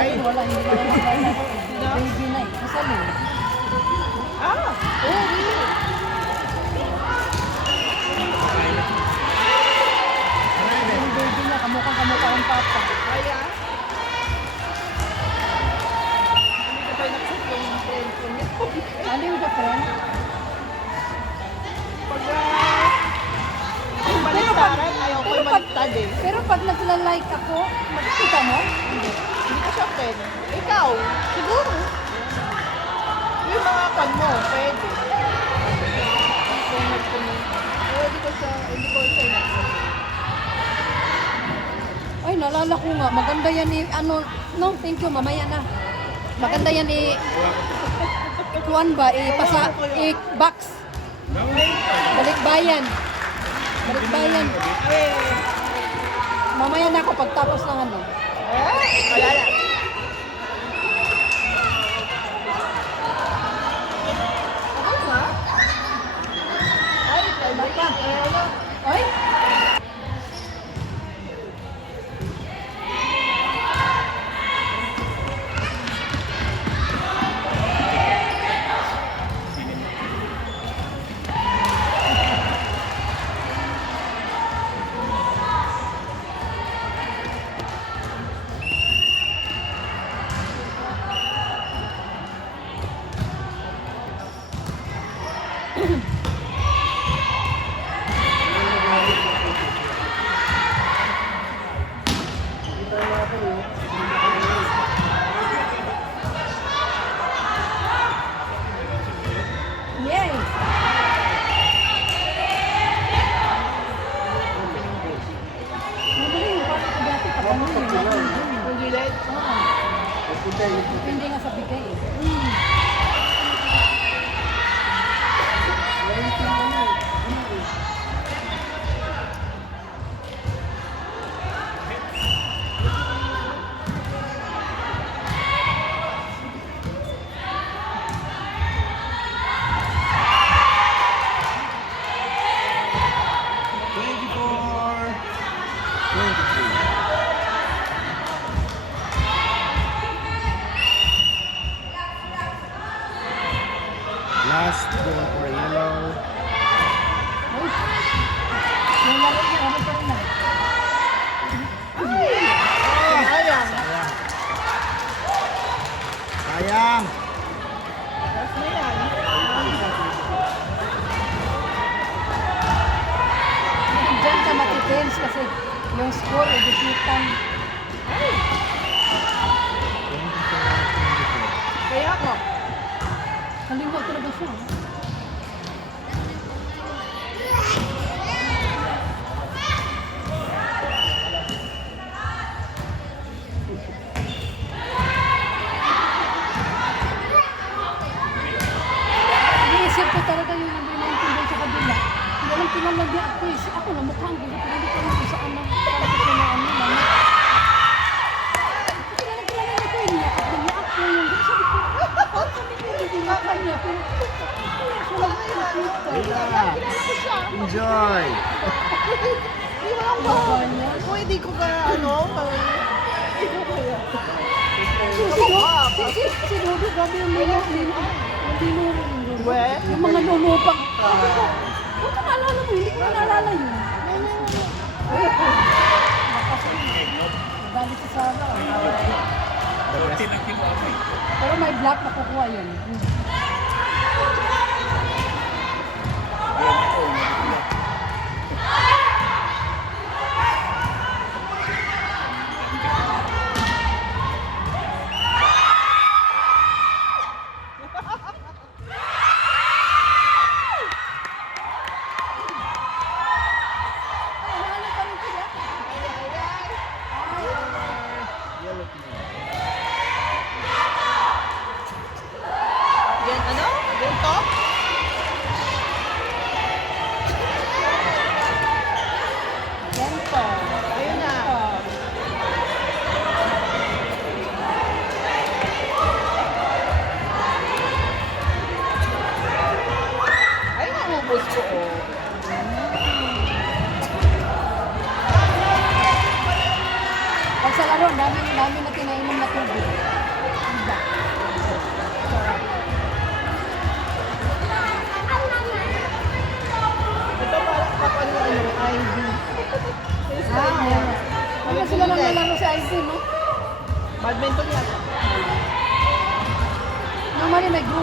Ay, wala, hindi ko na baby na eh. Kasal eh. Ah, oh, really? Yung baby niya, kamukha ang papa. Kaya? Hindi ka pa nagshoot yung friend ko niya. Ano yung friend? Pag baliktaran, ayaw ko yung baliktad eh. Pero pag nagla-like ako, makikita mo? Hindi ko siya friend. Ikaw, siguro. Yung mga kan mo, pwede. Kung nag-comment. Hindi ko siya Ay, nalala ko nga. Maganda yan ni, no, thank you, mamaya na. Maganda yan ni, kuwan ba, box. Balikbayan. Balikbayan. Mamaya na ako pagtapos ng ano. Wala na. Ako nga? Ay, ano pa? Ay? Yay! Madali yung parang ko dati pa kami Yung gilid? Depende nga sa bigay eh. Last goal for yellow. Yung laro niya, ano pa rin na? Sayang. Sayang. Last na yan. Diyan ka matitense kasi yung score, edikitan. Kaya ko. Kalimot talaga siya. Iniisip ko talaga yung number 19 doon sa kabila. Hindi lang pinalagyan ako eh. Ako na mukhang gulo. Hindi ko alam kung saan na. Parang ko na ano. Kilala ko eh. Niyakap na niya ako. Yung sabi ko, sabi ko, hindi nga kanya. Pero, wala ko nakita. Enjoy. Di ba ako? Kung hindi ko ka ano, hindi ko kaya. Si Dodo, grabe yung minok. Hindi mo rin. We? Yung mga nunupang. Huwag ka naalala mo, hindi ko na naalala yun. Dali si Sarah. Pero may black na kukuha yun. Yan ano? Yan to? Ganito. Ayun na. Ay, naubos ko oh. Pag sa laro, daming dami na tinainom na tubig. Diba? Ito parang kapan mo IV. Ayan. Kaya sila lang nalaro sa IC, no? Badminton yata. Normally may group.